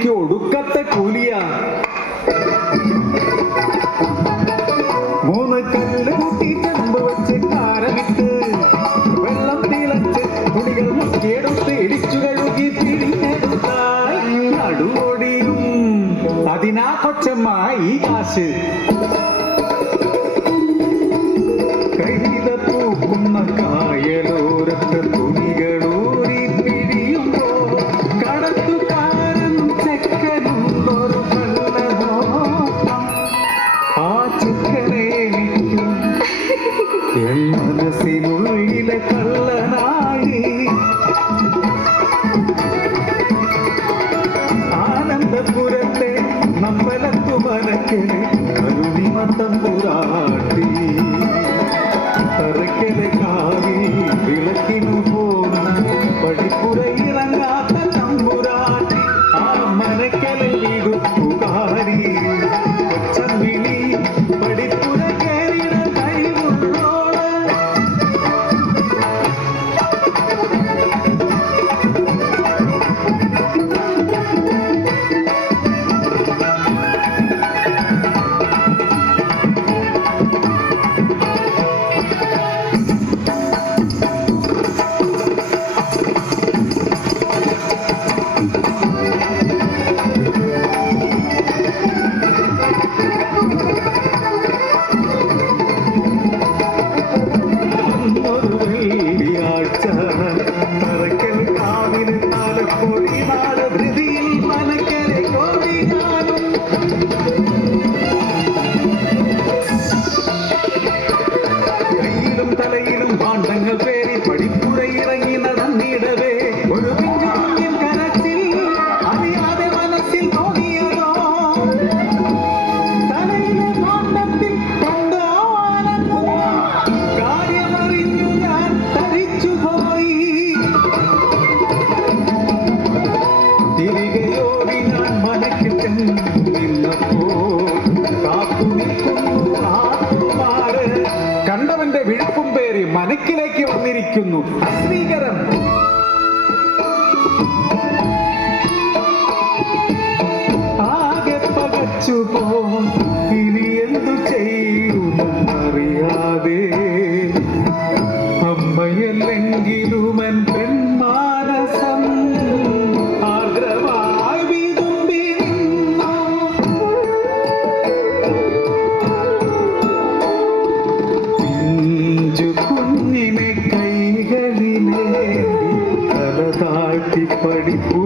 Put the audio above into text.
എനിക്ക് ഒടുക്കത്തെ കൂലിയാ. 3 കല്ല് കൂട്ടി ചെമ്പ് വെച്ച് കാരമിട്ട് വെള്ളം തിളച്ച് തുണികൾ മുക്കിയെടുത്ത് ഇടിച്ചു കഴുകി പിടിഞ്ഞെടുത്താൽ നടുവൊടിയും. അതിനാ കൊച്ചമ്മ ഈ കാശ്. കൈത പൂക്കുന്ന കായലോരത്ത് തുണികളൂരി പിഴിയുമ്പോ കടത്തുകാരൻ ചെക്കനുണ്ടൊരു കള്ളനോട്ടം. ആ ചെക്കനെ എനിക്കും എൻ മനസ്സിനുള്ളിലെ കള്ളനായി. ആനന്ദപുരത്തെ നമ്പലത്തു മനക്കല് കരുണിമത്തമ്പുരാട്ടി. തറയ്ക്കലെ കാവിൽ വിളക്കിനു പോലും പടിപ്പുറയിറങ്ങാത്ത തമ്പുരാട്ടി. ആ മനക്കലെ വിടുപ്പുകാരി കൊച്ചമ്പിളി പടിപ്പുര കേറിട കഴിവുള്ളോള്. തലയിലും ഭാണ്ഡങ്ങൾ പേരി പടിപ്പുറയിറങ്ങി നടന്നിടവേ ഒരു പിഞ്ചിൻ കരച്ചിൽ അറിയാതെ മനസ്സിൽ തോന്നിയതോ. തലയിലെ ഭാണ്ഡത്തിൽ കണ്ട് കാര്യമറിഞ്ഞു ഞാൻ തരിച്ചുപോയി. തിരികെയോടി ഞാൻ മനക്കിൽ ചെന്നപ്പോ കാത്തു നിൽക്കുന്നു ആത്മാര്. കണ്ടവന്റെ വിഴുപ്പും പേര് മനക്കിലേക്ക് വന്നിരിക്കുന്നു. അശ്രീകരം. ആകെ പകച്ചുപോ. ഇനി എന്തു ചെയ്യുമെന്നറിയാതെ അമ്മയല്ലെങ്കിലുമൻ പെൺമാനസം ആർദ്രമായി വിതുമ്പി നിന്നു. കുഞ്ഞിനെ കൈകളിലേ തല താഴ്ത്തി പടിപ്പൂ